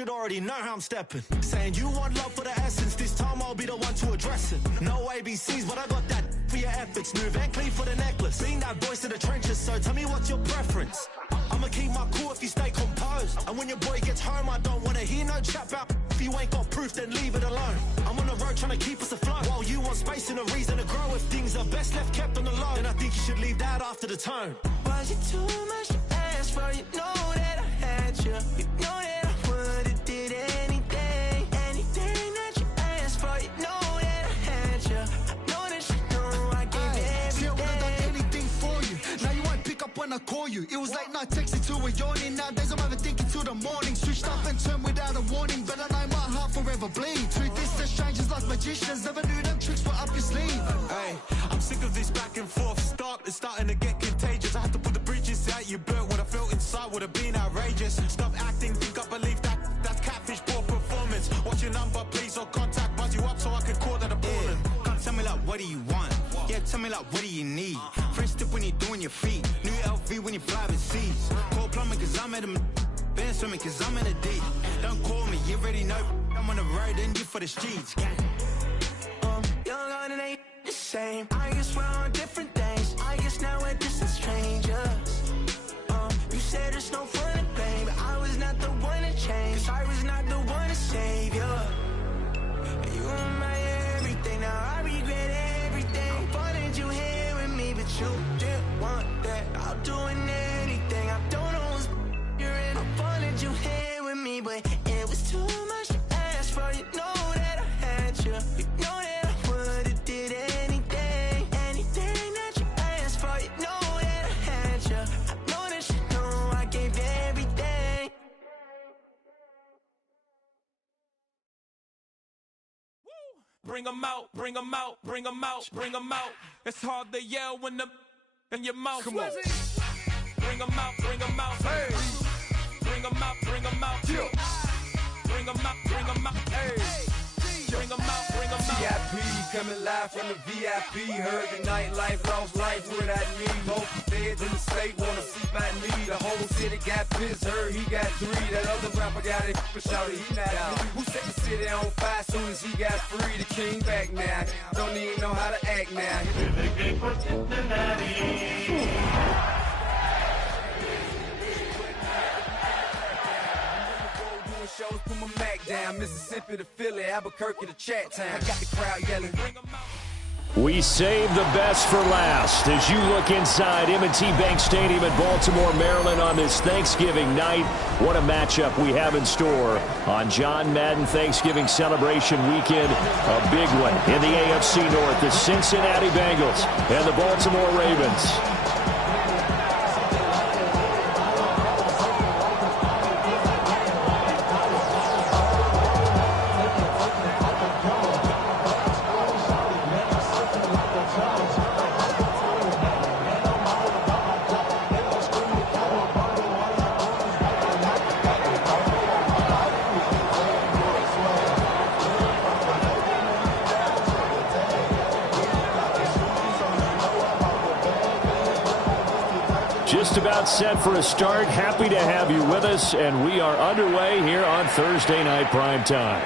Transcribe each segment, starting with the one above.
should already know how I'm stepping. Saying you want love for the essence, this time I'll be the one to address it. No ABCs, but I got that for your efforts. New Van Cleef for the necklace. Being that voice in the trenches, so tell me what's your preference. I'ma keep my cool if you stay composed. And when your boy gets home, I don't wanna hear no chat about if you ain't got proof, then leave it alone. I'm on the road trying to keep us afloat, while you want space and a reason to grow. If things are best left kept on the low, then I think you should leave that after the tone. Was it too much to ask for? You know that I had you. You know that I would've did anything, anything that you asked for. You know that I had you. I know that you know I gave everything. See, I would've done anything for you. Now you won't pick up when I call you. It was late night texting to a yawning. Nowadays I'm overthinking till the morning. Switched up and turned without a warning, but I know my heart forever bleeds. Truth is that strangers like magicians never knew them tricks were up your sleeve. Hey, I'm sick of this back and forth. It's starting to get contagious. I have to put the bridges out you built. What I felt inside would have been outrageous. Stop acting, think I believe that. That's catfish, poor performance. What's your number, please, or contact. Buzz you up so I can call that a problem. Can't tell me like, what do you want? Yeah, tell me like, what do you need? Fresh tip when you're doing your feet. New LV when you fly overseas. Call plumbing cause I'm at a band swimming cause I'm in a D. Don't call me, you already know. I'm on the road and you for the streets. Young on and ain't the same. I guess we're on different things. I guess now we're distant strangers. You said there's no fun to blame, but I was not the one to change. Cause I was not the one to save you. You were my everything, now I regret everything. I wanted you here with me, but you didn't want that. I'll do anything, I don't know what's you're in. I wanted you here with me, but it was too much to ask for. You know that I had you. You know that I would've did anything, anything that you asked for. You know that I had you. I know that you know I gave everything. Bring 'em out, bring 'em out, bring 'em out, bring 'em out. It's hard to yell when the in your mouth. Come on. Bring 'em out, bring 'em out. Hey. Bring 'em out, bring 'em out. Yeah. Bring 'em out, bring 'em out. Hey. Bring 'em out, bring 'em out. VIP coming live from the VIP. Heard the nightlife, lost life without me. Both feds in the state wanna see my knee. The whole city got pissed, heard he got 3. That other rapper got it for shouty, he not out. Who set the city on fire soon as he got free? The king back now, don't even know how to act now. Shows, put my Mac down, Mississippi to Philly, Albuquerque to Chat Town. I got the crowd yelling. We save the best for last as you look inside M&T Bank Stadium in Baltimore, Maryland on this Thanksgiving night. What a matchup we have in store on John Madden Thanksgiving celebration weekend. A big one in the AFC North, the Cincinnati Bengals and the Baltimore Ravens. Just about set for a start. Happy to have you with us, and we are underway here on Thursday Night Prime Time.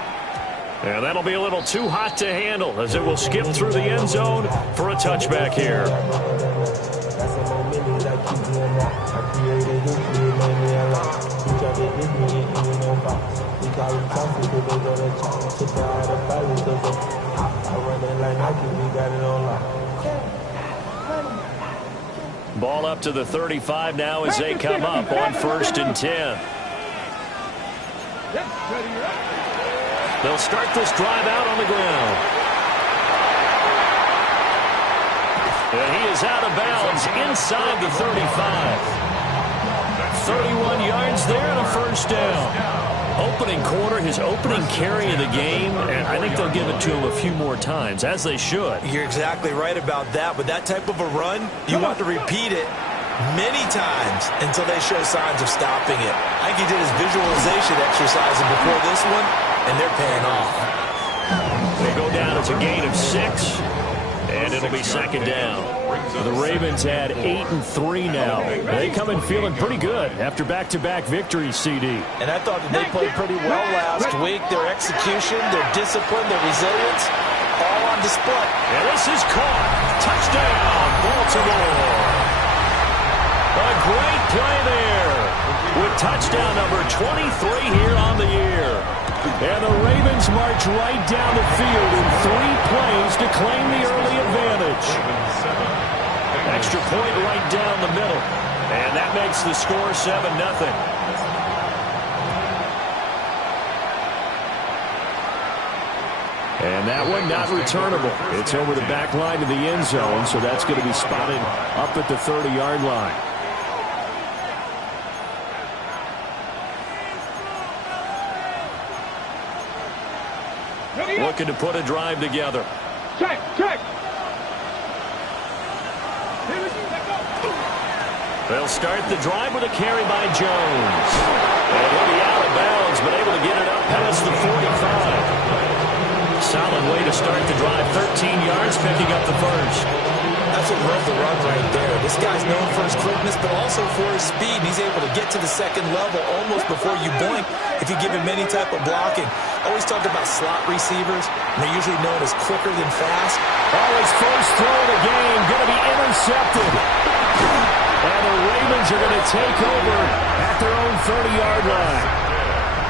And that'll be a little too hot to handle as it will skip through the end zone for a touchback here. Ball up to the 35 now as they come up on 1st and 10. They'll start this drive out on the ground. And he is out of bounds inside the 35. 31 yards there and a first down. Opening quarter, his opening carry of the game, and I think they'll give it to him a few more times, as they should. You're exactly right about that, but that type of a run, you want to repeat it many times until they show signs of stopping it. I think he did his visualization exercise before this one, and they're paying off. They go down as a gain of 6, and it'll be second down. The Ravens at 8-3 now. They come in feeling pretty good after back-to-back victories, CD. And I thought that they played pretty well last week. Their execution, their discipline, their resilience, all on display. And this is caught. Touchdown, Baltimore. A great play there with touchdown number 23 here on the year. And the Ravens march right down the field in 3 plays to claim the early advantage. Extra point right down the middle. And that makes the score 7-0. And that one not returnable. It's over the back line of the end zone, so that's going to be spotted up at the 30-yard line. Looking to put a drive together. Check. They'll start the drive with a carry by Jones. And he'll be out of bounds, but able to get it up past the 45. Solid way to start the drive. 13 yards, picking up the first. That's what love the run right there. This guy's known for his quickness, but also for his speed. He's able to get to the second level almost before you blink if you give him any type of blocking. Always talk about slot receivers. They're usually known as quicker than fast. Oh, his first throw of the game going to be intercepted. And the Ravens are going to take over at their own 30-yard line.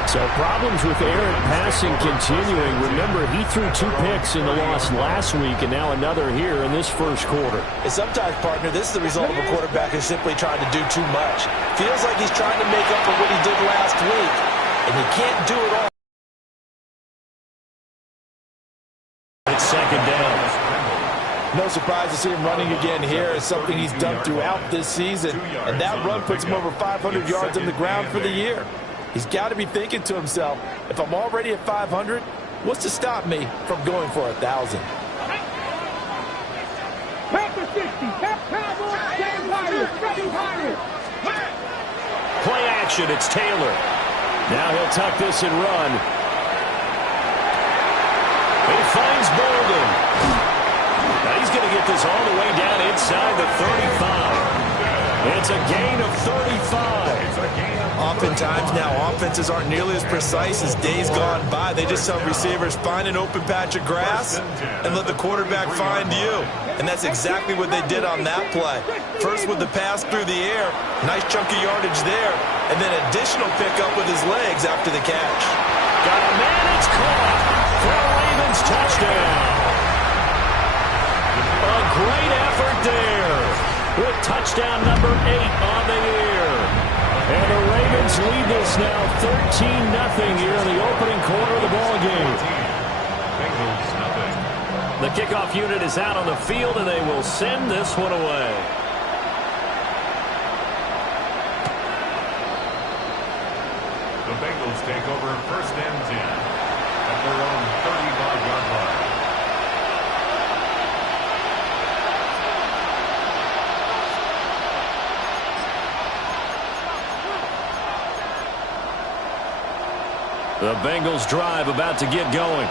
So problems with errant passing continuing. Remember, he threw 2 picks in the loss last week and now another here in this first quarter. And sometimes, partner, this is the result of a quarterback who's simply trying to do too much. Feels like he's trying to make up for what he did last week, and you can't do it all. It's second down. No surprise to see him running again here. It's something he's done throughout this season, and that run puts him over 500 yards on the ground for the year. He's got to be thinking to himself, if I'm already at 500, what's to stop me from going for 1,000? Play action, it's Taylor. Now he'll tuck this and run. He finds Bolden. Now he's going to get this all the way down inside the 35. It's a gain of 35. Oftentimes now, offenses aren't nearly as precise as days gone by. They just tell receivers, find an open patch of grass and let the quarterback find you. And that's exactly what they did on that play. First with the pass through the air, nice chunky yardage there, and then additional pickup with his legs after the catch. Got a man, it's caught for a Ravens touchdown. A great effort there with touchdown number 8 on the year. And the Ravens lead this now 13-0 here in the opening quarter of the ball game. The kickoff unit is out on the field, and they will send this one away. The Bengals take over 1st and 10 at their own 35-yard line. The Bengals drive about to get going.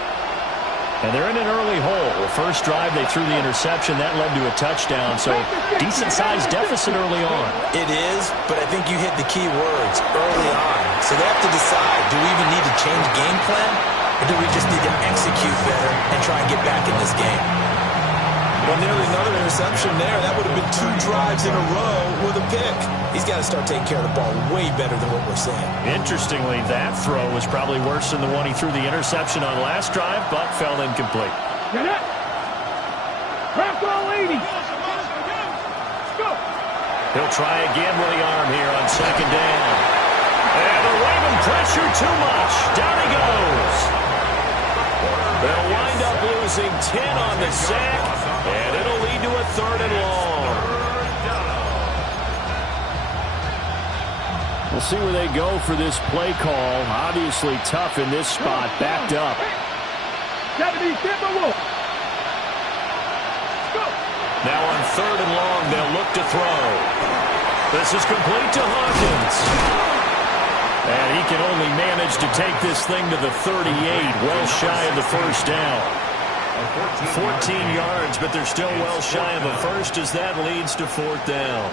And they're in an early hole. The first drive, they threw the interception. That led to a touchdown, so decent-sized deficit early on. It is, but I think you hit the key words, early on. So they have to decide, do we even need to change game plan, or do we just need to execute better and try and get back in this game? Well, nearly another interception there. That would have been 2 drives in a row with a pick. He's got to start taking care of the ball way better than what we're seeing. Interestingly, that throw was probably worse than the one he threw the interception on last drive, but fell incomplete. Get it! Craft all 80! Go! He'll try again with the arm here on second down. And the Raven pressure too much. Down he goes. They'll wind up losing 10 on the sack, and it'll lead to a 3rd and long. We'll see where they go for this play call. Obviously tough in this spot, backed up. Now on 3rd and long, they'll look to throw. This is complete to Hawkins. And he can only manage to take this thing to the 38, well shy of the first down. 14 yards, but they're still well shy of a first as that leads to 4th down.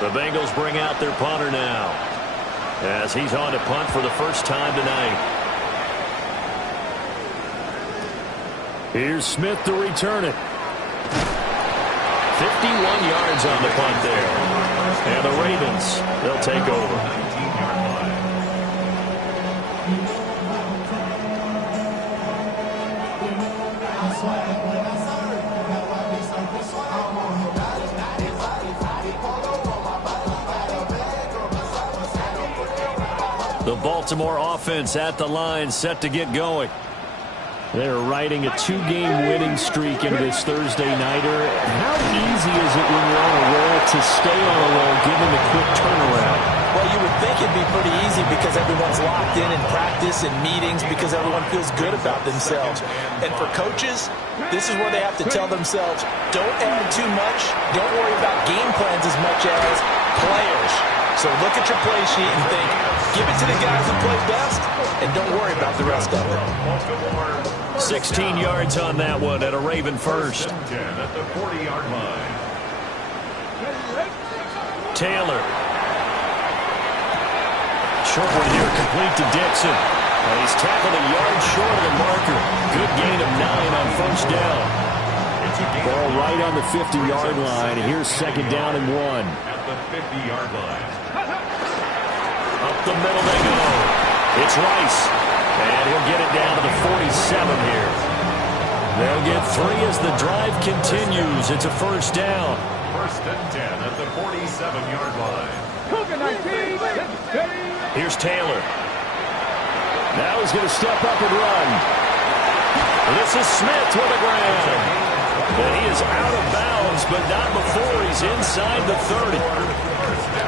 The Bengals bring out their punter now as he's on to punt for the first time tonight. Here's Smith to return it. 51 yards on the punt there. And the Ravens, they'll take over. The Baltimore offense at the line, set to get going. They're riding a 2-game winning streak into this Thursday nighter. How easy is it when you're on a roll to stay on a roll given the quick turnaround? Well, you would think it'd be pretty easy because everyone's locked in practice and meetings because everyone feels good about themselves. And for coaches, this is where they have to tell themselves, don't add too much, don't worry about game plans as much as players. So look at your play sheet and think, give it to the guys who play best, and don't worry about the rest of it. 16 yards on that one at a Raven first. At the 40-yard line. Taylor. Short one here, complete to Dixon. And he's tackled a yard short of the marker. Good gain of 9 on first down. Ball right on the 50-yard line. Here's 2nd down and 1. At the 50-yard line. Up the middle they go. It's Rice. And he'll get it down to the 47 here. They'll get 3 as the drive continues. It's a first down. 1st and 10 at the 47-yard line. Here's Taylor. Now he's going to step up and run. This is Smith with a grab. And he is out of bounds, but not before he's inside the 30.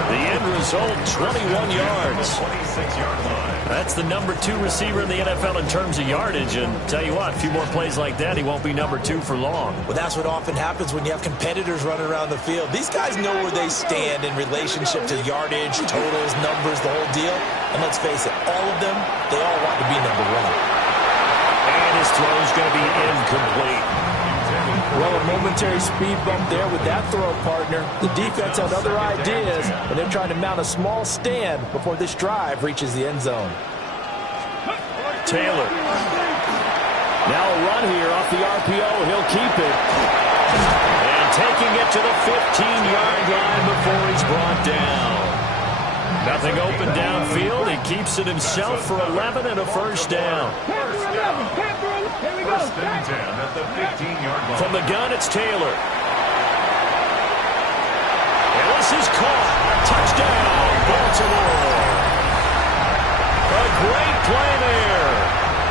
The end result, 21 yards. 26-yard line. That's the number 2 receiver in the NFL in terms of yardage. And tell you what, a few more plays like that, he won't be number 2 for long. Well, that's what often happens when you have competitors running around the field. These guys know where they stand in relationship to yardage, totals, numbers, the whole deal. And let's face it, all of them, they all want to be number 1. And his throw's going to be incomplete. Well, a momentary speed bump there with that throw, partner. The defense had other ideas, and they're trying to mount a small stand before this drive reaches the end zone. Taylor. Now a run here off the RPO. He'll keep it. And taking it to the 15-yard line before he's brought down. Nothing open downfield. He keeps it himself for 11 and a first down. First and 10 at the 15-yard line. From the gun, it's Taylor. And this is caught. Touchdown, Baltimore. A great play there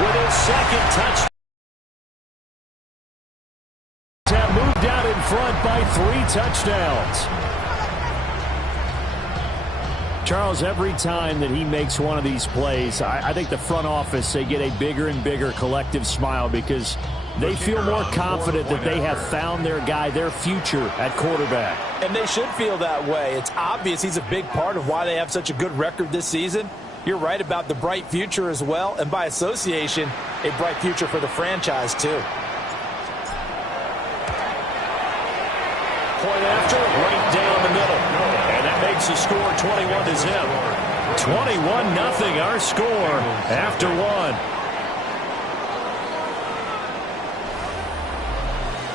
with his 2nd touchdown. Have moved out in front by 3 touchdowns. Charles, every time that he makes one of these plays, I think the front office, they get a bigger and bigger collective smile because they feel more confident that they have found their guy, their future at quarterback. And they should feel that way. It's obvious he's a big part of why they have such a good record this season. You're right about the bright future as well, and by association, a bright future for the franchise too. Point after, right down the middle. And that makes the score 21-0. 21-0 our score after 1.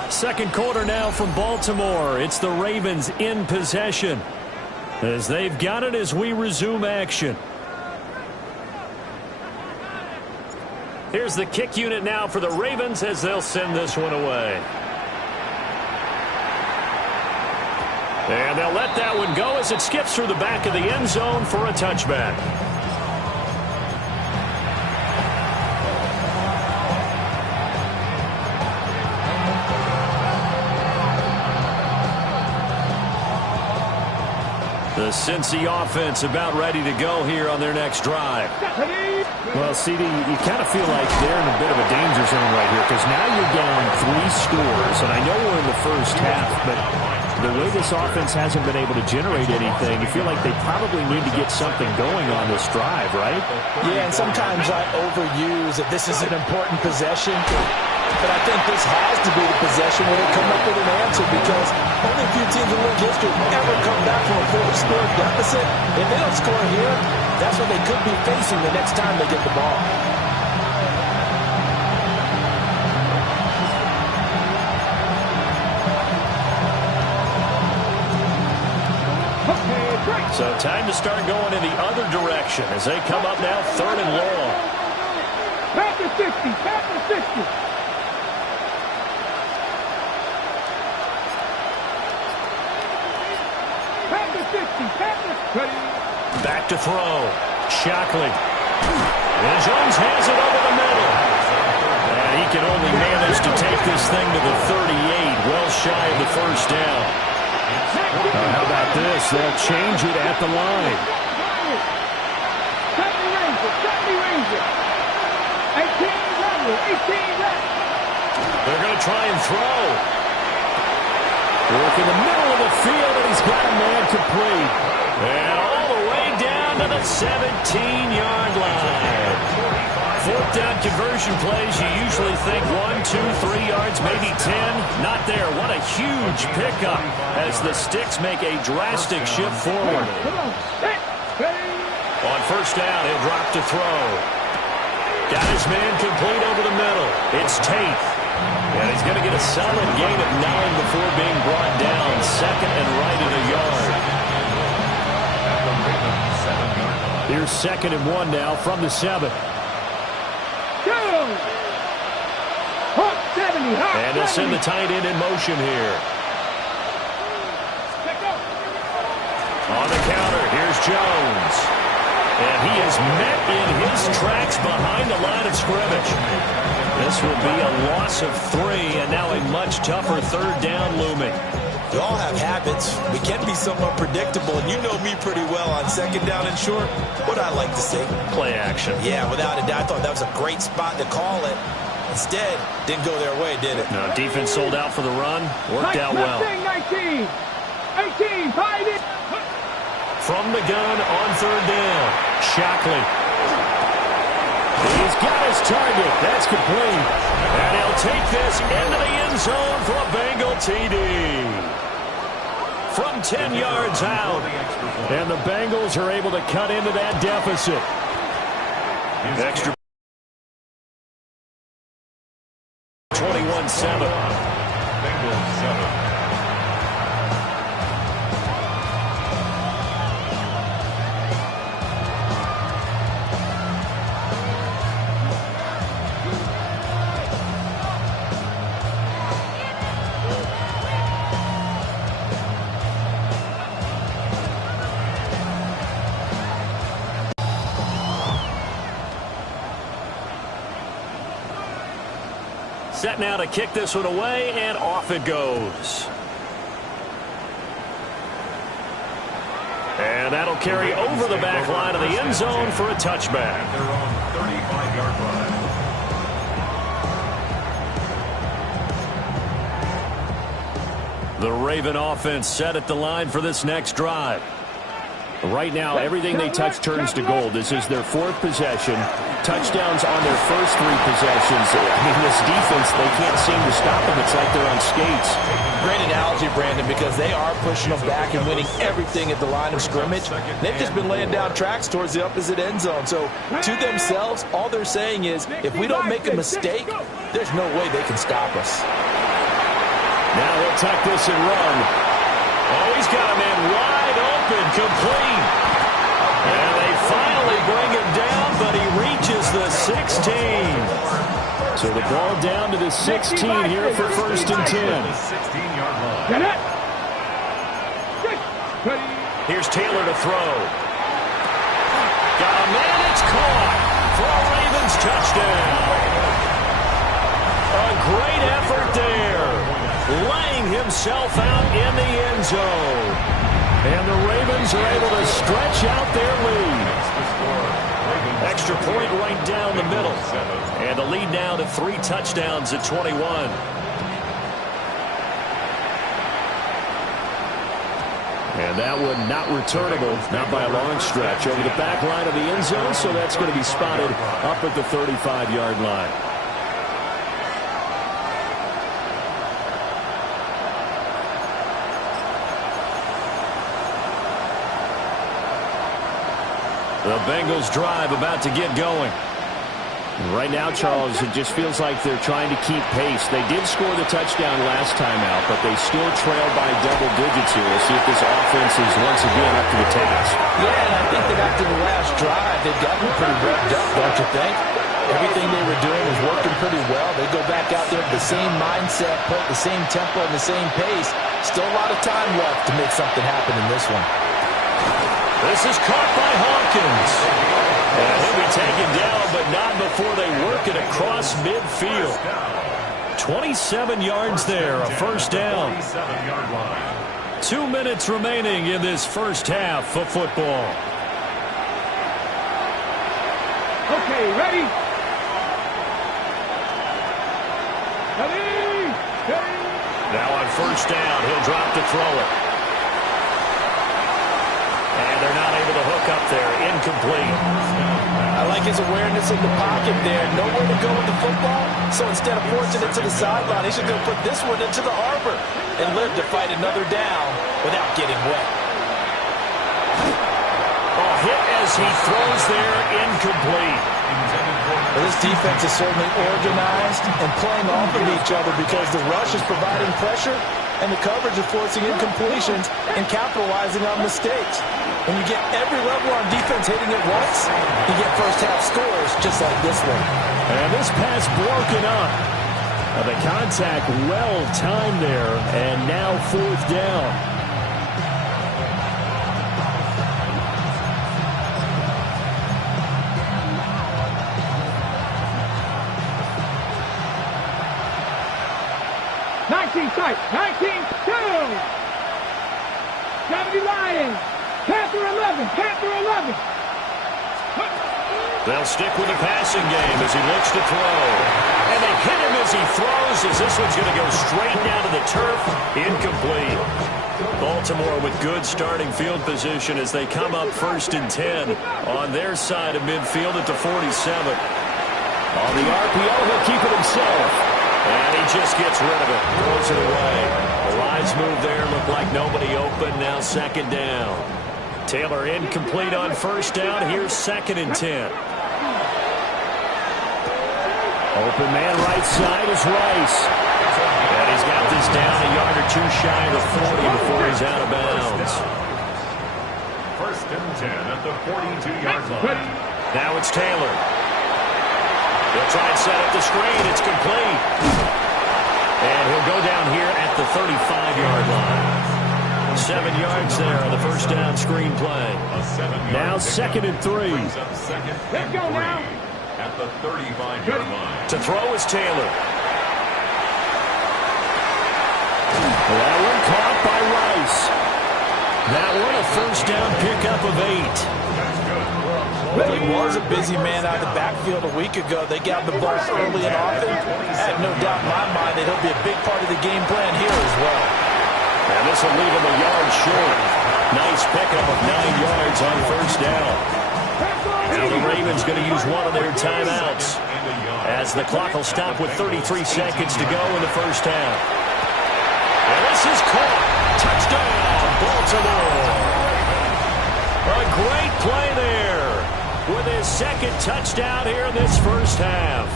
Second quarter now from Baltimore. It's the Ravens in possession as they've got it as we resume action. Here's the kick unit now for the Ravens as they'll send this one away. And they'll let that one go as it skips through the back of the end zone for a touchback. The Cincy offense about ready to go here on their next drive. Well, CD, you kind of feel like they're in a bit of a danger zone right here because now you're down 3 scores. And I know we're in the first half, but the way this offense hasn't been able to generate anything, you feel like they probably need to get something going on this drive, right? Yeah, and sometimes I overuse if this is an important possession. but I think this has to be the possession where they come up with an answer, because only a few teams in league history ever come back from a 4-score deficit. If they don't score here, that's what they could be facing the next time they get the ball. So time to start going in the other direction as they come up now 3rd and long. Back to 60, back to 60. Back to 60, back to 30. Back to throw. Shockley. And Jones has it over the middle. And he can only manage to take this thing to the 38, well shy of the first down. How about this? They'll change it at the line. 18 left. They're going to try and throw. Work in the middle of the field, and he's got a man complete. And all the way down to the 17-yard line. 4th down conversion plays, you usually think 1, 2, 3 yards, maybe 10. Not there. What a huge pickup as the Sticks make a drastic shift forward. On 1st down, he'll drop to throw. Got his man complete over the middle. It's Tate. And he's going to get a solid gain of 9 before being brought down. 2nd and right at a yard. Here's 2nd and 1 now from the 7. And they'll send the tight end in motion here. On the counter, here's Jones. And he is met in his tracks behind the line of scrimmage. This will be a loss of 3, and now a much tougher 3rd down looming. We all have habits. We can be somewhat predictable, and you know me pretty well on 2nd down and short. What I like to see? Play action. Yeah, without a doubt. I thought that was a great spot to call it. Instead, didn't go their way, did it? No, defense sold out for the run. Worked out well. 19, 18, fight it. From the gun on 3rd down. Shockley. He's got his target. That's complete. And he'll take this into the end zone for a Bengal TD. From 10 yards out. And the Bengals are able to cut into that deficit. Extra 21-7. Bengals 7. Set now to kick this one away, and off it goes. And that'll carry over the back line of the end zone for a touchback. They're on the 35-yard line. The Raven offense set at the line for this next drive. Right now, everything they touch turns to gold. This is their 4th possession. Touchdowns on their first 3 possessions. I mean, this defense, they can't seem to stop them. It's like they're on skates. Great analogy, Brandon, because they are pushing them back and winning everything at the line of scrimmage. They've just been laying down tracks towards the opposite end zone. So, to themselves, all they're saying is, if we don't make a mistake, there's no way they can stop us. Now he'll tuck this and run. Oh, he's got a man wide open, complete. And they finally bring him down, but he reaches the 16. So the ball down to the 16 here for 1st and 10. Here's Taylor to throw. Got a man, it's caught for a Ravens touchdown. A great effort there. Laying himself out in the end zone. And the Ravens are able to stretch out their lead. Extra point right down the middle. And the lead now to 3 touchdowns at 21. And that one not returnable, not by a long stretch, over the back line of the end zone, so that's going to be spotted up at the 35-yard line. The Bengals drive about to get going. Right now, Charles, it just feels like they're trying to keep pace. They did score the touchdown last time out, but they still trail by double digits here. We'll see if this offense is once again up to the task. Yeah, and I think that after the last drive, they've gotten pretty revved up, don't you think? Everything they were doing was working pretty well. They go back out there with the same mindset, put the same tempo and the same pace. Still a lot of time left to make something happen in this one. This is caught by Hawkins. And he'll be taken down, but not before they work it across midfield. 27 yards there, a first down. 2 minutes remaining in this first half of football. Okay, ready? Ready? Now on first down, he'll drop to throw it. And they're not able to hook up there. Incomplete. I like his awareness in the pocket there. Nowhere to go with the football. So instead of forcing it to the sideline, he should go put this one into the harbor and live to fight another down without getting wet. Hit as he throws there. Incomplete. Well, this defense is certainly organized and playing off of each other because the rush is providing pressure and the coverage is forcing incompletions and capitalizing on mistakes. When you get every level on defense hitting at once, you get first-half scores just like this one. And this pass broken up. The contact well-timed there, and now fourth down. Tight. 19-2. 70 Lions. Panther 11. Panther 11. They'll stick with the passing game as he looks to throw. And they hit him as he throws, as this one's going to go straight down to the turf. Incomplete. Baltimore with good starting field position as they come up 1st and 10 on their side of midfield at the 47. On the RPO, he'll keep it himself. And he just gets rid of it, throws it away. The lines move there, look like nobody open, now 2nd down. Taylor incomplete on 1st down, here's 2nd and 10. Open man right side is Rice. And he's got this down a yard or two shy of the 40 before he's out of bounds. 1st and 10 at the 42-yard line. Now it's Taylor. He'll try and set up the screen. It's complete. And he'll go down here at the 35-yard line. 7 yards there on the first down screen play. Now 2nd and 3. Let's go now. At the 35-yard line. To throw is Taylor. That one caught by Rice. That one a first down pickup of 8. Well, he was a busy man out of the backfield a week ago. They got the ball early and often. I have no doubt in my mind that he'll be a big part of the game plan here as well. And this will leave him a yard short. Nice pickup of 9 yards on first down. Now the Ravens going to use one of their timeouts as the clock will stop with 33 seconds to go in the first half. And this is caught. Touchdown, Baltimore. A great play there with his 2nd touchdown here in this first half.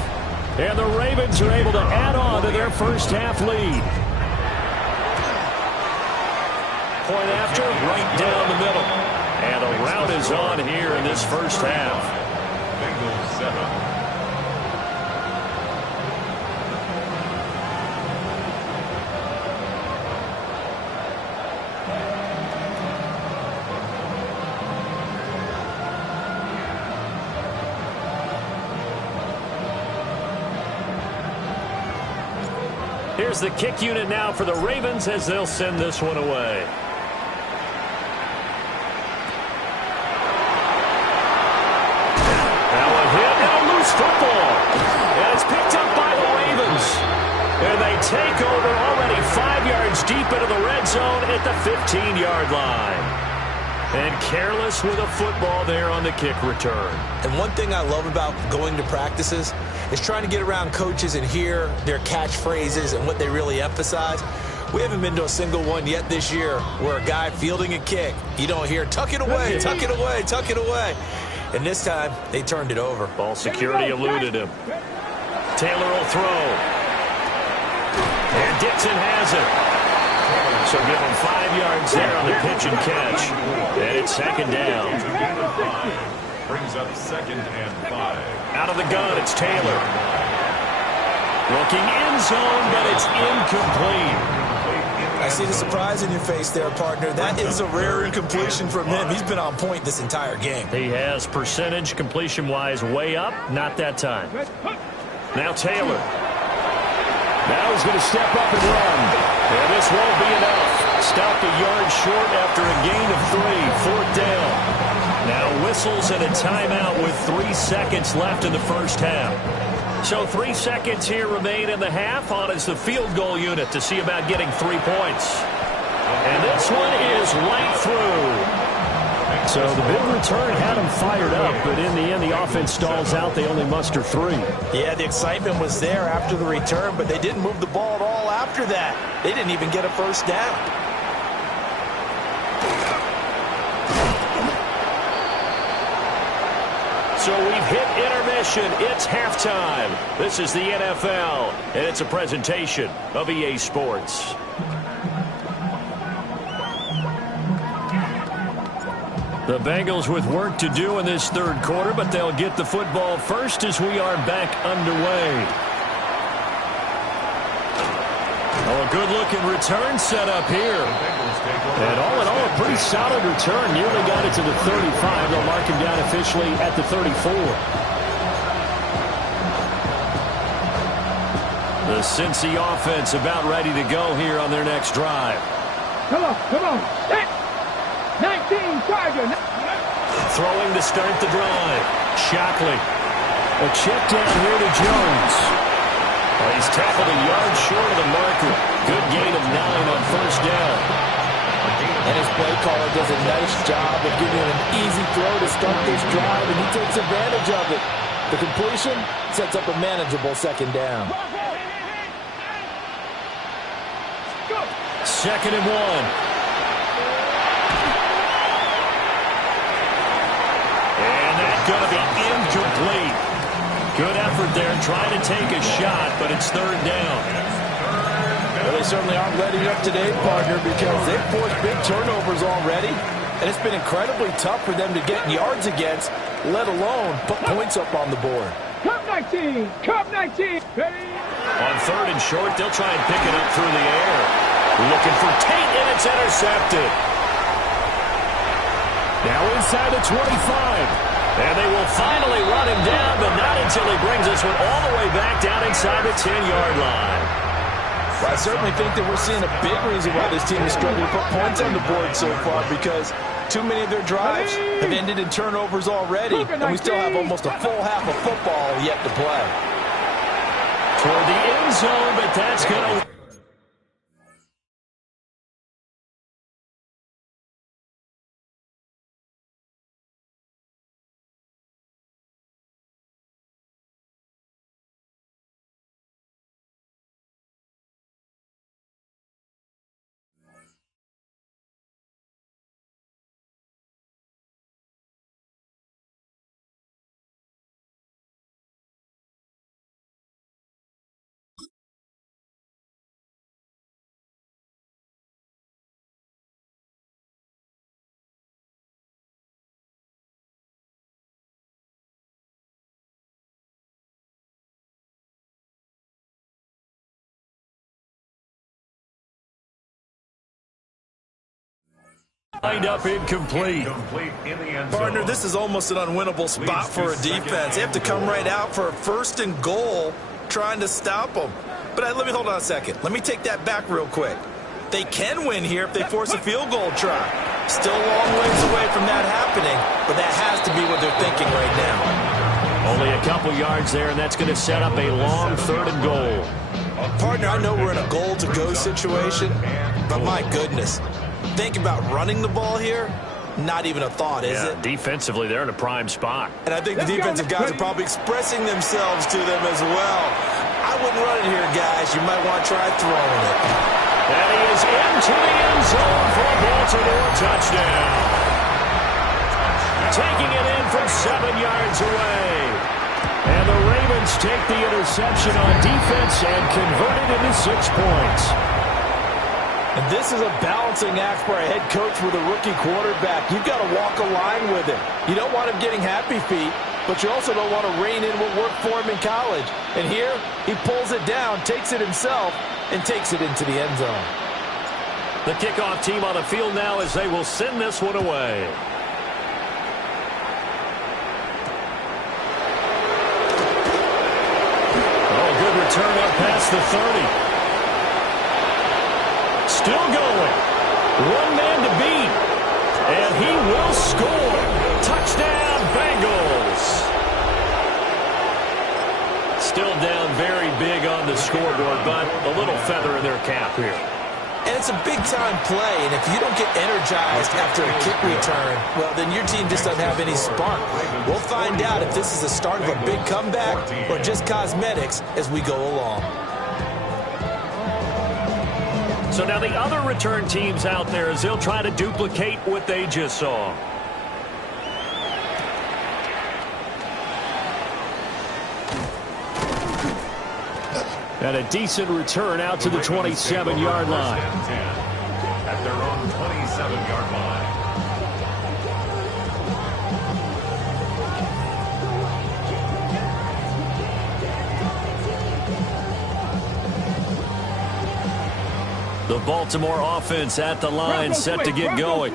And the Ravens are able to add on to their first half lead. Point after, right down the middle. And a rout is on here in this first half. Bengals 7. Here's the kick unit now for the Ravens as they'll send this one away. Now a hit and a loose football. And it's picked up by the Ravens. And they take over already 5 yards deep into the red zone at the 15-yard line. And careless with a football there on the kick return. And one thing I love about going to practices is trying to get around coaches and hear their catchphrases and what they really emphasize. We haven't been to a single one yet this year where a guy fielding a kick, you don't hear, tuck it away, tuck it away, tuck it away. and this time they turned it over. Ball security eluded him. Taylor will throw. And Dixon has it. So give him 5 yards there on the pitch and catch. And it's second down. Brings up 2nd and 5. Out of the gun, it's Taylor. Looking end zone, but it's incomplete. I see the surprise in your face there, partner. That is a rare incompletion from him. He's been on point this entire game. He has percentage completion-wise way up. Not that time. Now Taylor. Now he's going to step up and run. And this won't be enough. Stopped a yard short after a gain of 3. 4th down. Now whistles and a timeout with 3 seconds left in the first half. So 3 seconds here remain in the half on as the field goal unit to see about getting 3 points. And this one is right through. So the big return had them fired up, but in the end the offense stalls out. They only muster 3. Yeah, the excitement was there after the return, but they didn't move the ball at all after that. They didn't even get a first down. So we've hit intermission. It's halftime. This is the NFL, and it's a presentation of EA Sports. The Bengals with work to do in this third quarter, but they'll get the football first as we are back underway. Oh, a good-looking return set up here. And all in all, a pretty solid return. Nearly got it to the 35. They'll mark him down officially at the 34. The Cincy offense about ready to go here on their next drive. Come on. 19, Tiger. Throwing to start the drive. Shockley. A check down here to Jones. Well, he's tackled a yard short of the marker. Good gain of 9 on first down. And his play caller does a nice job of giving him an easy throw to start this drive, and he takes advantage of it. The completion sets up a manageable second down. 2nd and 1. Going to be incomplete. Good effort there trying to take a shot, but it's 3rd down. Well, they certainly aren't letting up today, partner, because they've forced big turnovers already, and it's been incredibly tough for them to get yards against, let alone put points up on the board. Cup 19. Ready? On 3rd and short, they'll try and pick it up through the air. Looking for Tate, and it's intercepted. Now inside the 25. And they will finally run him down, but not until he brings this one all the way back down inside the 10-yard line. Well, I certainly think that we're seeing a big reason why this team is struggling to put points on the board so far, because too many of their drives have ended in turnovers already, and we still have almost a full half of football yet to play. Toward the end zone, but that's going to... Lined up incomplete. Partner, this is almost an unwinnable spot for a defense. They have to come right out for a 1st and goal trying to stop them. But let me hold on a second. Let me take that back real quick. They can win here if they force a field goal try. Still a long ways away from that happening, but that has to be what they're thinking right now. Only a couple yards there, and that's going to set up a long 3rd and goal. Partner, I know we're in a goal-to-go situation, but my goodness. Think about running the ball here, not even a thought, is it? Defensively, they're in a prime spot. And I think the defensive guys are probably expressing themselves to them as well. I wouldn't run it here, guys. You might want to try throwing it. And he is into the end zone for a Baltimore touchdown. taking it in from 7 yards away. And the Ravens take the interception on defense and convert it into 6 points. And this is a balancing act for a head coach with a rookie quarterback. You've got to walk a line with him. You don't want him getting happy feet, but you also don't want to rein in what worked for him in college. And here, he pulls it down, takes it himself, and takes it into the end zone. The kickoff team on the field now as they will send this one away. Oh, good return up past the 30. Still going. One man to beat. And he will score. Touchdown, Bengals. Still down very big on the scoreboard, but a little feather in their cap here. And it's a big-time play, and if you don't get energized after a kick return, well, then your team just doesn't have any spark. We'll find out if this is the start of a big comeback or just cosmetics as we go along. So now the other return teams out there as they'll try to duplicate what they just saw. And a decent return out to the 27-yard line. At their own 27-yard line. The Baltimore offense at the line, set to get going.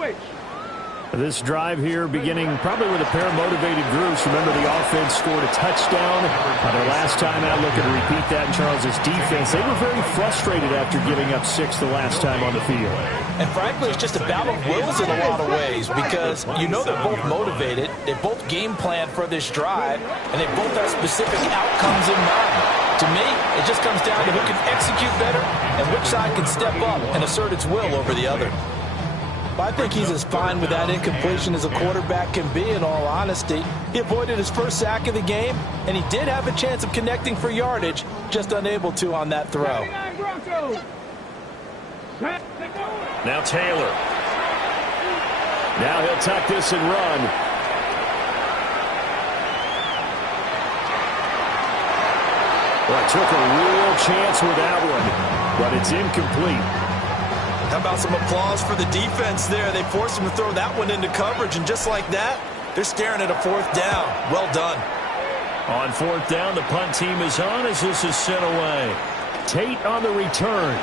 This drive here beginning probably with a pair of motivated groups. Remember, the offense scored a touchdown. Their last time out, looking to repeat that in Charles' defense. They were very frustrated after giving up 6 the last time on the field. And frankly, it's just a battle of wills in a lot of ways because you know they're both motivated. They both game plan for this drive, and they both have specific outcomes in mind. To me, it just comes down to who can execute better and which side can step up and assert its will over the other. But I think he's as fine with that incompletion as a quarterback can be, in all honesty. He avoided his first sack of the game, and he did have a chance of connecting for yardage, just unable to on that throw. Now Taylor. Now he'll tuck this and run. Well, took a real chance with that one, but it's incomplete. How about some applause for the defense there? They forced him to throw that one into coverage, and just like that, they're staring at a 4th down. Well done. On 4th down, the punt team is on as this is sent away. Tate on the return.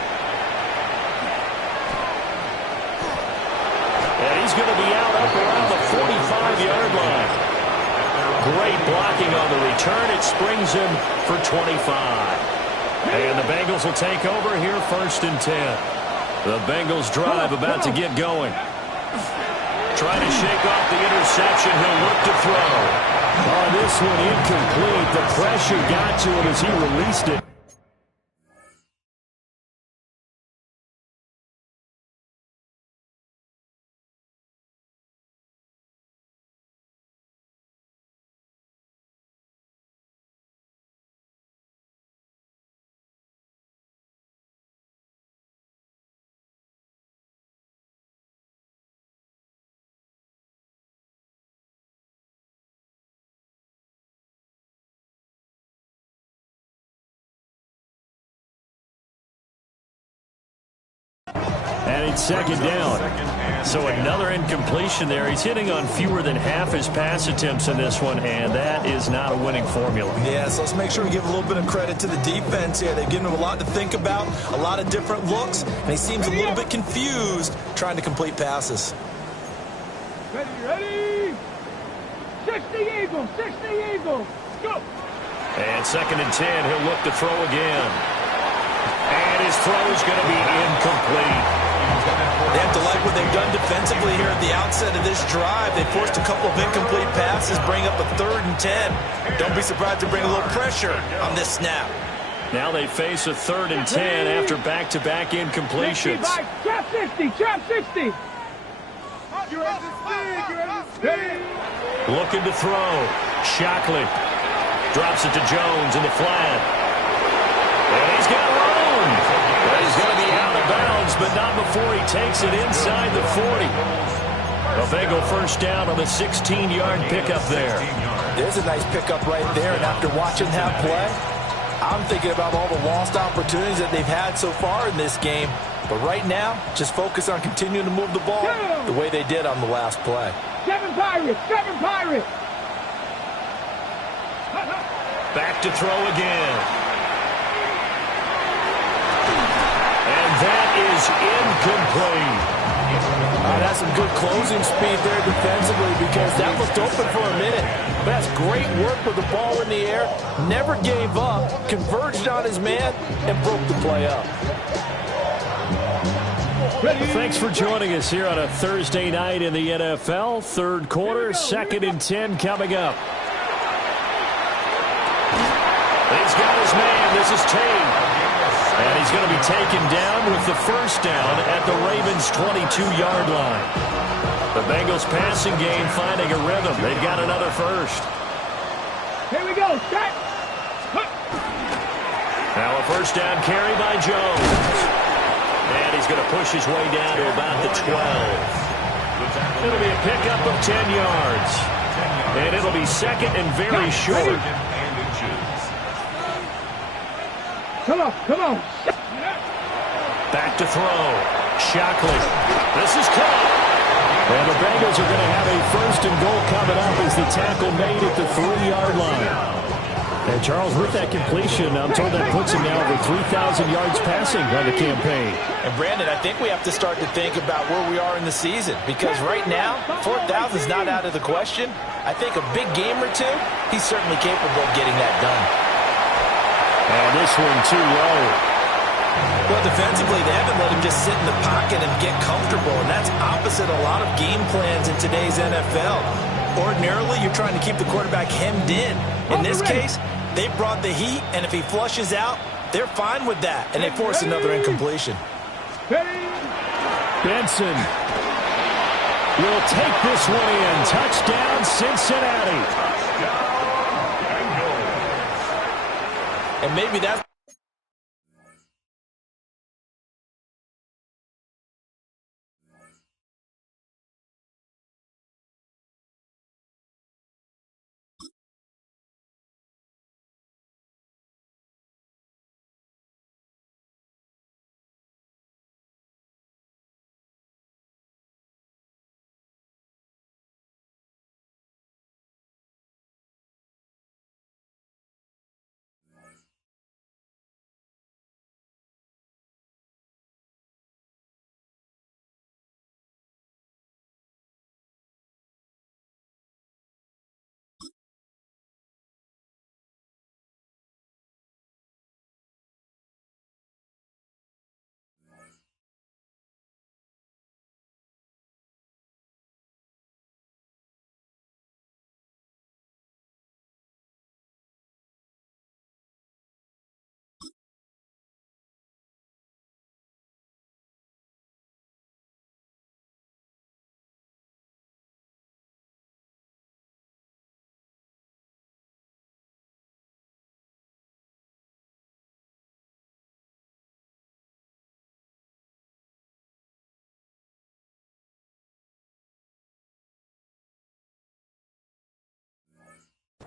And he's going to be out up around the 45-yard line. Great blocking on the return. It springs him for 25. And the Bengals will take over here, 1st and 10. The Bengals drive about to get going. Trying to shake off the interception. He'll look to throw. Oh, this one incomplete. The pressure got to him as he released it. And it's 2nd down. So another incompletion there. He's hitting on fewer than half his pass attempts in this one, and that is not a winning formula. Yeah, so let's make sure we give a little bit of credit to the defense here. They've given him a lot to think about, a lot of different looks, and he seems a little bit confused trying to complete passes. Ready? 60 Eagles, go! And 2nd and 10, he'll look to throw again. And his throw is going to be incomplete. They have to like what they've done defensively here at the outset of this drive. They forced a couple of incomplete passes, bring up a 3rd and 10. Don't be surprised to bring a little pressure on this snap. Now they face a 3rd and 10 after back-to-back incompletions. Trap 60, trap 60. Looking to throw. Shockley drops it to Jones in the flat. And he's got room. But he's going to be out of bounds, but not before he takes it inside the 40. A Bengal first down on the 16-yard pickup there. There's a nice pickup right there, and after watching that play, I'm thinking about all the lost opportunities that they've had so far in this game. But right now, just focus on continuing to move the ball the way they did on the last play. 7 Pirates! 7 Pirates! Back to throw again. And that is incomplete. That's some good closing speed there defensively because that looked open for a minute. But that's great work with the ball in the air. Never gave up, converged on his man, and broke the play up. Thanks for joining us here on a Thursday night in the NFL. Third quarter, 2nd and 10 coming up. He's got his man. This is Tate. And he's going to be taken down with the first down at the Ravens' 22-yard line. The Bengals passing game finding a rhythm. They've got another first. Here we go. Set. Now a first down carry by Jones. And he's going to push his way down to about the 12. It'll be a pickup of 10 yards. And it'll be second and very short. Come on, come on. Back to throw. Shockley. This is caught. And the Bengals are going to have a first and goal coming up as the tackle made at the 3-yard line. And Charles, with that completion, I'm told that puts him now over 3,000 yards passing on the campaign. And Brandon, I think we have to start to think about where we are in the season because right now, 4,000 is not out of the question. I think a big game or two, he's certainly capable of getting that done. And this one too low. Well, defensively, they haven't let him just sit in the pocket and get comfortable, and that's opposite a lot of game plans in today's NFL. Ordinarily, you're trying to keep the quarterback hemmed in. In this case, they brought the heat, and if he flushes out, they're fine with that, and they force another incompletion. Benson will take this one in. Touchdown, Cincinnati. And maybe that's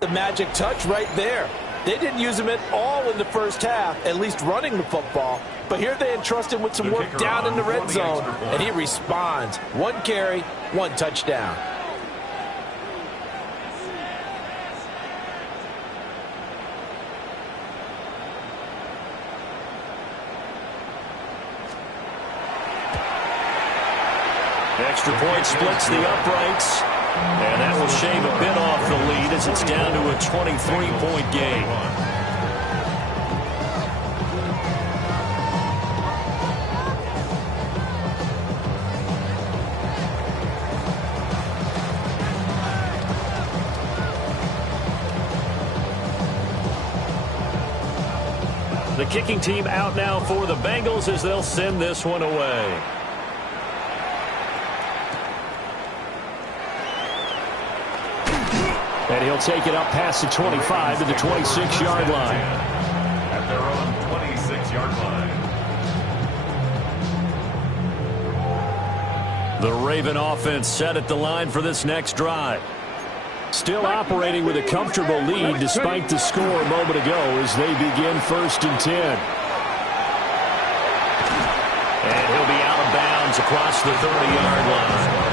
the magic touch right there. They didn't use him at all in the first half, at least running the football. But here they entrust him with some work down in the red zone, and he responds. 1 carry, 1 touchdown. Extra point splits the uprights. And that will shave a bit off the lead as it's down to a 23-point game. The kicking team out now for the Bengals as they'll send this one away. And he'll take it up past the 25 to the 26-yard line. At their own 26-yard line. The Raven offense set at the line for this next drive. Still operating with a comfortable lead despite the score a moment ago as they begin 1st and 10. And he'll be out of bounds across the 30-yard line.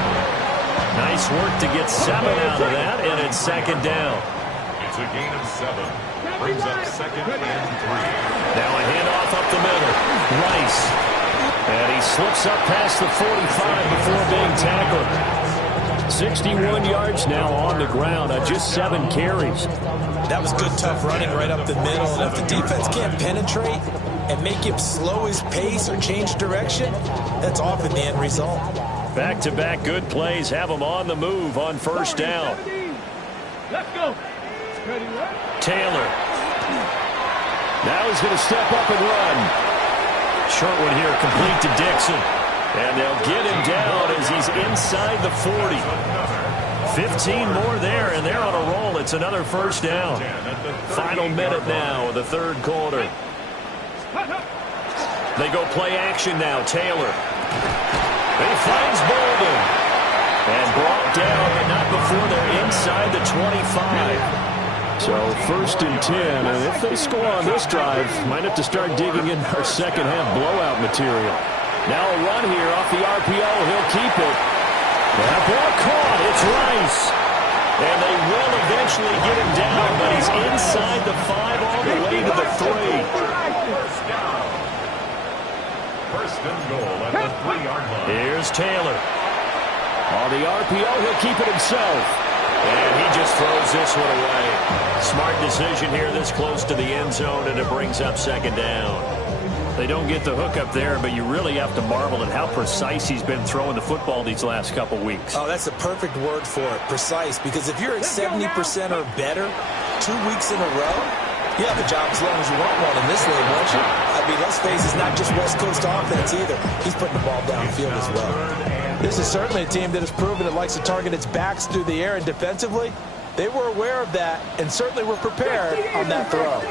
Nice work to get 7 out of that, and it's 2nd down. It's a gain of 7. Brings up 2nd and 3. Now a handoff up the middle. Rice. And he slips up past the 45 before being tackled. 61 yards now on the ground on just 7 carries. That was good, tough running right up the middle. And if the defense can't penetrate and make him slow his pace or change direction, that's often the end result. Back-to-back good plays have him on the move on 1st down. Let's go. Taylor. Now he's going to step up and run. Short one here, complete to Dixon. And they'll get him down as he's inside the 40. 15 more there, and they're on a roll. It's another 1st down. Final minute now of the 3rd quarter. They go play action now. Taylor. He finds Bolden. And brought down, but not before they're inside the 25. So 1st and 10, and if they score on this drive, might have to start digging in our second half blowout material. Now a run here off the RPO. He'll keep it. That ball caught. It's Rice. And they will eventually get him down, but he's inside the 5 all the way to the 3. First and goal at the 3-yard line. Here's Taylor. On the RPO, he'll keep it himself. And he just throws this one away. Smart decision here this close to the end zone, and it brings up 2nd down. They don't get the hook up there, but you really have to marvel at how precise he's been throwing the football these last couple weeks. Oh, that's the perfect word for it, precise. Because if you're at 70% or better 2 weeks in a row, you have a job as long as you want one in this league, won't you? I mean, let's face it, it's not just West Coast offense either. He's putting the ball downfield as well. This is certainly a team that has proven it likes to target its backs through the air, and defensively, they were aware of that and certainly were prepared on that throw.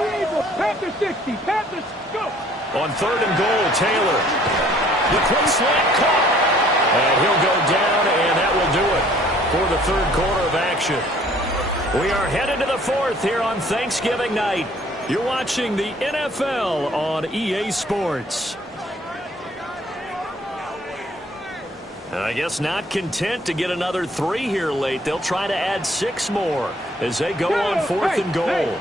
Panthers 60, Panthers, go! On 3rd and goal, Taylor. The quick slant caught. And he'll go down, and that will do it for the 3rd quarter of action. We are headed to the 4th here on Thanksgiving night. You're watching the NFL on EA Sports. I guess not content to get another 3 here late. They'll try to add 6 more as they go on 4th and goal.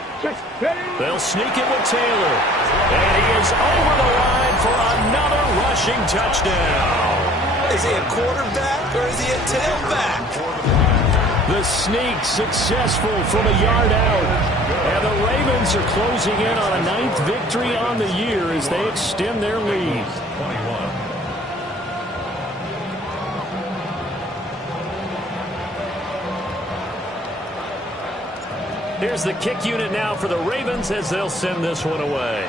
They'll sneak it with Taylor. And he is over the line for another rushing touchdown. Is he a quarterback or is he a tailback? The sneak successful from a yard out. And the Ravens are closing in on a 9th victory on the year as they extend their lead. 21. Here's the kick unit now for the Ravens as they'll send this one away.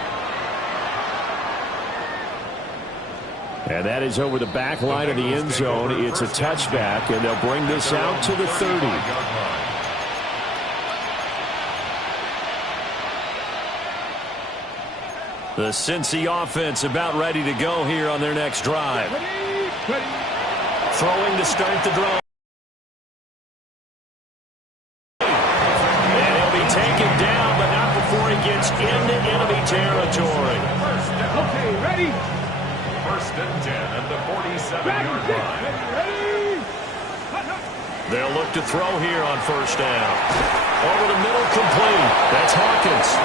And that is over the back line of the end zone. It's a touchback, and they'll bring this out to the 30. The Cincy offense about ready to go here on their next drive. Throwing to start the drive. Gets into enemy territory. Okay, ready? 1st and 10 at the 47-yard line. They'll look to throw here on 1st down. Over the middle, complete. That's Hawkins.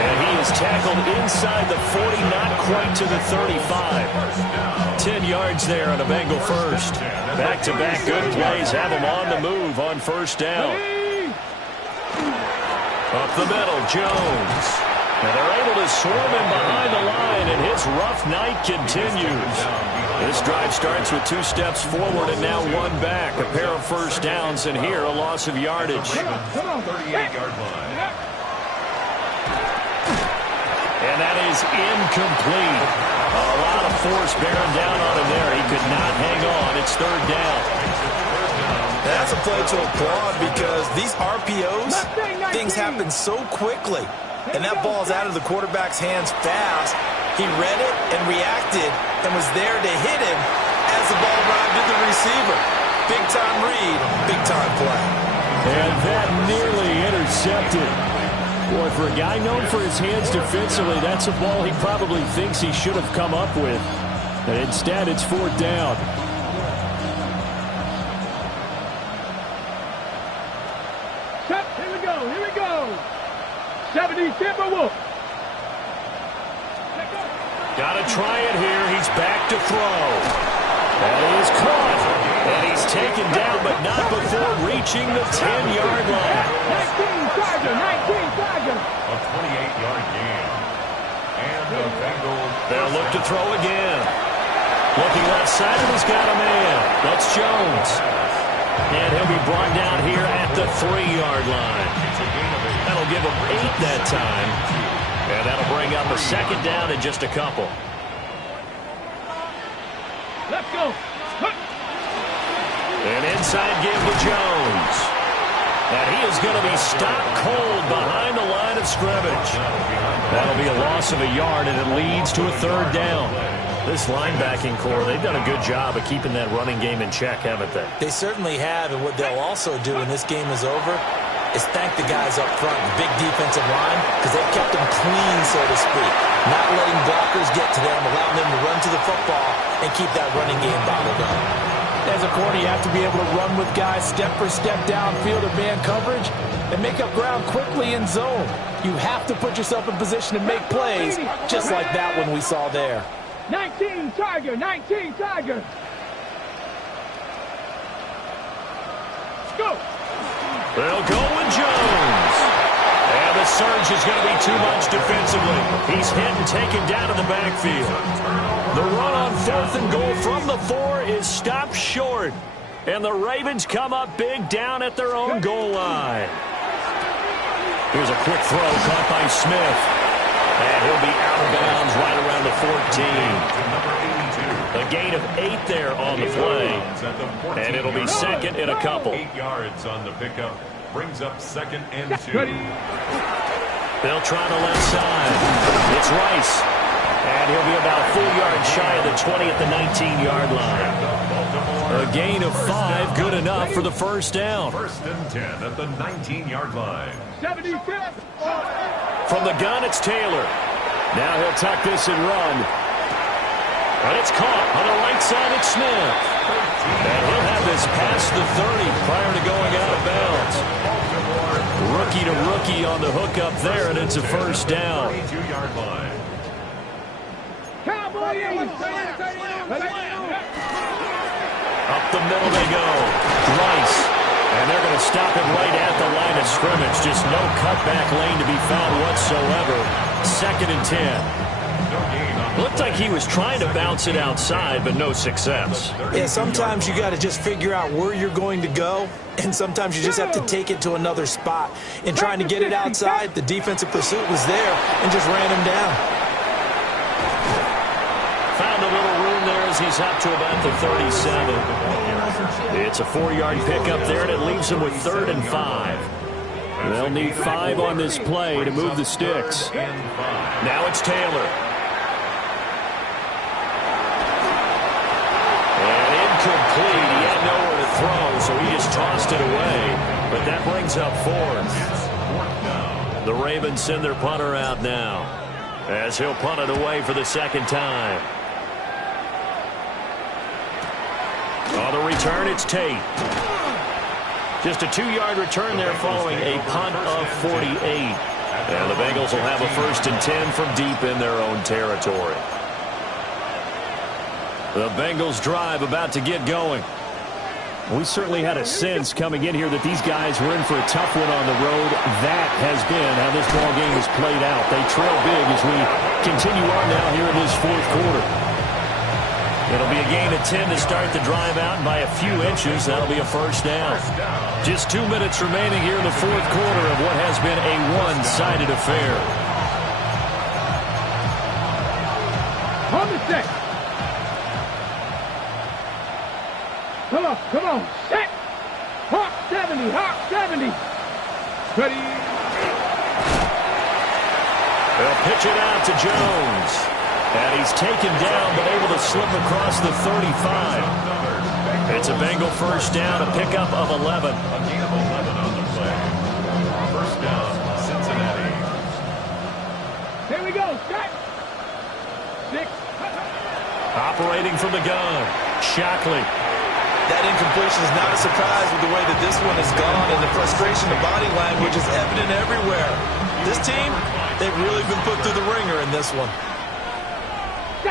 And he is tackled inside the 40, not quite to the 35. 10 yards there on a Bengal first. Back-to-back good plays have him on the move on 1st down. Up the middle, Jones. And they're able to swarm him behind the line, and his rough night continues. This drive starts with 2 steps forward and now 1 back. A pair of 1st downs, and here a loss of yardage. 38-yard line. And that is incomplete. A lot of force bearing down on him there. He could not hang on. It's 3rd down. That's a play to applaud because these RPOs, things happen so quickly. And that ball's out of the quarterback's hands fast. He read it and reacted and was there to hit him as the ball right to the receiver. Big-time read, big-time play. And that nearly intercepted. Boy, for a guy known for his hands defensively, that's a ball he probably thinks he should have come up with. And instead, it's 4th down. Here we go. 70 Timberwolves. Got to try it here. He's back to throw. That is caught. And he's taken down, but not before reaching the 10-yard line. 19 Tiger. A 28-yard gain. And the Bengals. They'll look to throw again. Looking left side, and he's got a man. That's Jones. And he'll be brought down here at the 3-yard line. That'll give him 8 that time. And that'll bring up a 2nd down in just a couple. Let's go. An inside give to Jones. And he is going to be stopped cold behind the line of scrimmage. That'll be a loss of a yard, and it leads to a 3rd down. This linebacking core, they've done a good job of keeping that running game in check, haven't they? They certainly have, and what they'll also do when this game is over is thank the guys up front, the big defensive line, because they've kept them clean, so to speak. Not letting blockers get to them, allowing them to run to the football and keep that running game bottled up. As a corner, you have to be able to run with guys step for step downfield or man coverage and make up ground quickly in zone. You have to put yourself in position to make plays, just like that one we saw there. 19 Tiger. Go. They'll go with Jones. And the surge is going to be too much defensively. He's hit and taken down in the backfield. The run on 4th and goal from the 4 is stopped short. And the Ravens come up big down at their own goal line. Here's a quick throw caught by Smith. And he'll be out of bounds right around the 14. A gain of 8 there on the play. And it'll be 2nd and a couple. 8 yards on the pickup. Brings up 2nd and 2. They'll try the left side. It's Rice. And he'll be about a full yard shy of the 20 at the 19-yard line. A gain of 5, good enough for the 1st down. 1st and 10 at the 19-yard line. 76. From the gun, it's Taylor. Now he'll tuck this and run. And it's caught on the right side. It's Smith. And he'll have this past the 30 prior to going out of bounds. Rookie to rookie on the hook up there, and it's a 1st down. 22-yard line. Up the middle they go. Rice. And they're going to stop it right at the line of scrimmage. Just no cutback lane to be found whatsoever. 2nd and 10. Looked like he was trying to bounce it outside, but no success. Yeah, sometimes you got to just figure out where you're going to go, and sometimes you just have to take it to another spot. In trying to get it outside, the defensive pursuit was there and just ran him down. Found a little room there as he's up to about the 37. It's a 4-yard pickup there, and it leaves him with 3rd and 5. They'll need 5 on this play to move the sticks. Now it's Taylor. And incomplete. He had nowhere to throw, so he just tossed it away. But that brings up 4th. The Ravens send their punter out now, as he'll punt it away for the 2nd time. On the return, it's Tate. Just a 2-yard return there following a punt of 48. And the Bengals will have a 1st and 10 from deep in their own territory. The Bengals drive about to get going. We certainly had a sense coming in here that these guys were in for a tough one on the road. That has been how this ball game has played out. They trail big as we continue on now here in this 4th quarter. It'll be a gain of 10 to start the drive out, and by a few inches, that'll be a 1st down. Just 2 minutes remaining here in the 4th quarter of what has been a one-sided affair. On the set. Come on, set. Hawk 70, Hawk 70. Ready. They'll pitch it out to Jones. And he's taken down, but able to slip across the 35. It's a Bengal first down, a pickup of 11. A gain of 11 on the play. First down, Cincinnati. Here we go. Start. 6. Operating from the gun, Shockley. That incompletion is not a surprise with the way that this one has gone, and the frustration, the body language is evident everywhere. This team, they've really been put through the ringer in this one.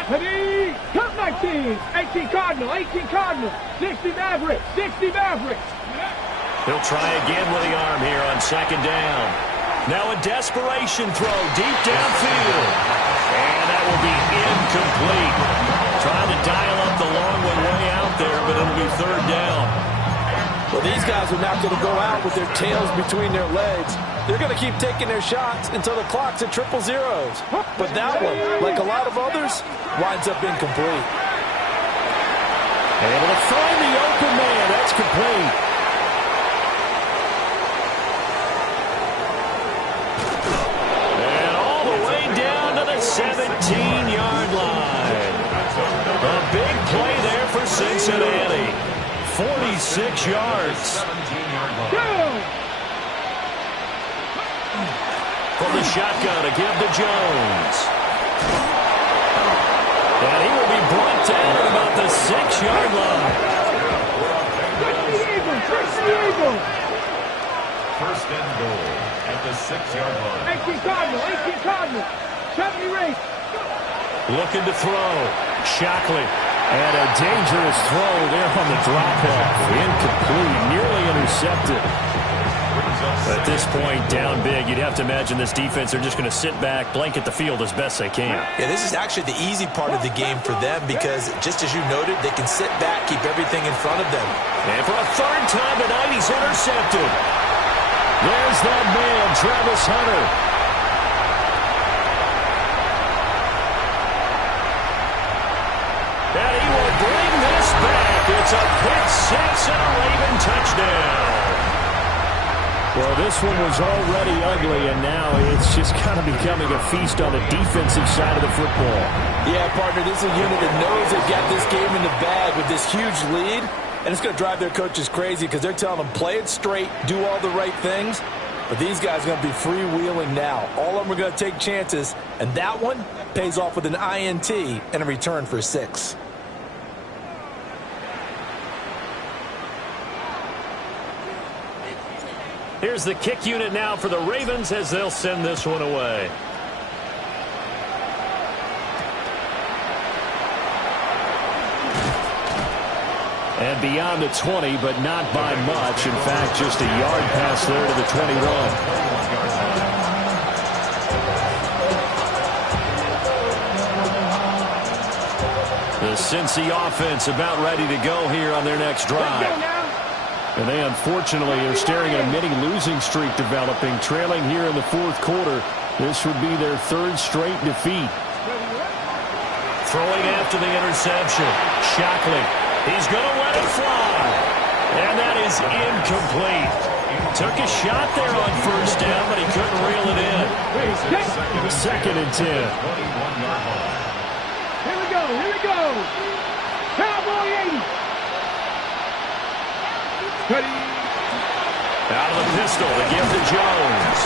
Ready, count 19, 18 Cardinal, 18 Cardinal, 60 Maverick, 60 Maverick. He'll try again with the arm here on second down. Now a desperation throw deep downfield. And that will be incomplete. Trying to dial up the long one way out there, but it'll be third down. Well, these guys are not going to go out with their tails between their legs. They're going to keep taking their shots until the clock's at 000. But that one, like a lot of others, winds up incomplete. Able to find the open man. That's complete. And all the way down to the 17-yard line. A big play there for Cincinnati. 46 yards. From the shotgun to give to Jones. And he will be brought down at about the 6-yard line. First and goal at the 6-yard line. 18 Cardinal, 18 Cardinal, 70 race. Looking to throw. Shockley. And a dangerous throw there on the drop-off. Incomplete. Nearly intercepted. At this point, down big, you'd have to imagine this defense, they're just going to sit back, blanket the field as best they can. Yeah, this is actually the easy part of the game for them because, just as you noted, they can sit back, keep everything in front of them. And for a third time tonight, he's intercepted. There's that man, Travis Hunter. And he will bring this back. It's a pick six and a Raven touchdown. Well, this one was already ugly, and now it's just kind of becoming a feast on the defensive side of the football. Yeah, partner, this is a unit that knows they've got this game in the bag with this huge lead, and it's going to drive their coaches crazy because they're telling them, play it straight, do all the right things. But these guys are going to be freewheeling now. All of them are going to take chances, and that one pays off with an INT and a return for 6. Here's the kick unit now for the Ravens as they'll send this one away. And beyond the 20, but not by much. In fact, just a yard pass there to the 21. The Cincy offense about ready to go here on their next drive. And they, unfortunately, are staring at a mini losing streak developing, trailing here in the fourth quarter. This would be their third straight defeat. Throwing after the interception. Shockley. He's going to let it fly. And that is incomplete. Took a shot there on first down, but he couldn't reel it in. Second and 10. Here we go, here we go. Cowboy 80. Out of the pistol to give to Jones.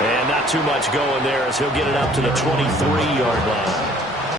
And not too much going there as he'll get it up to the 23-yard line.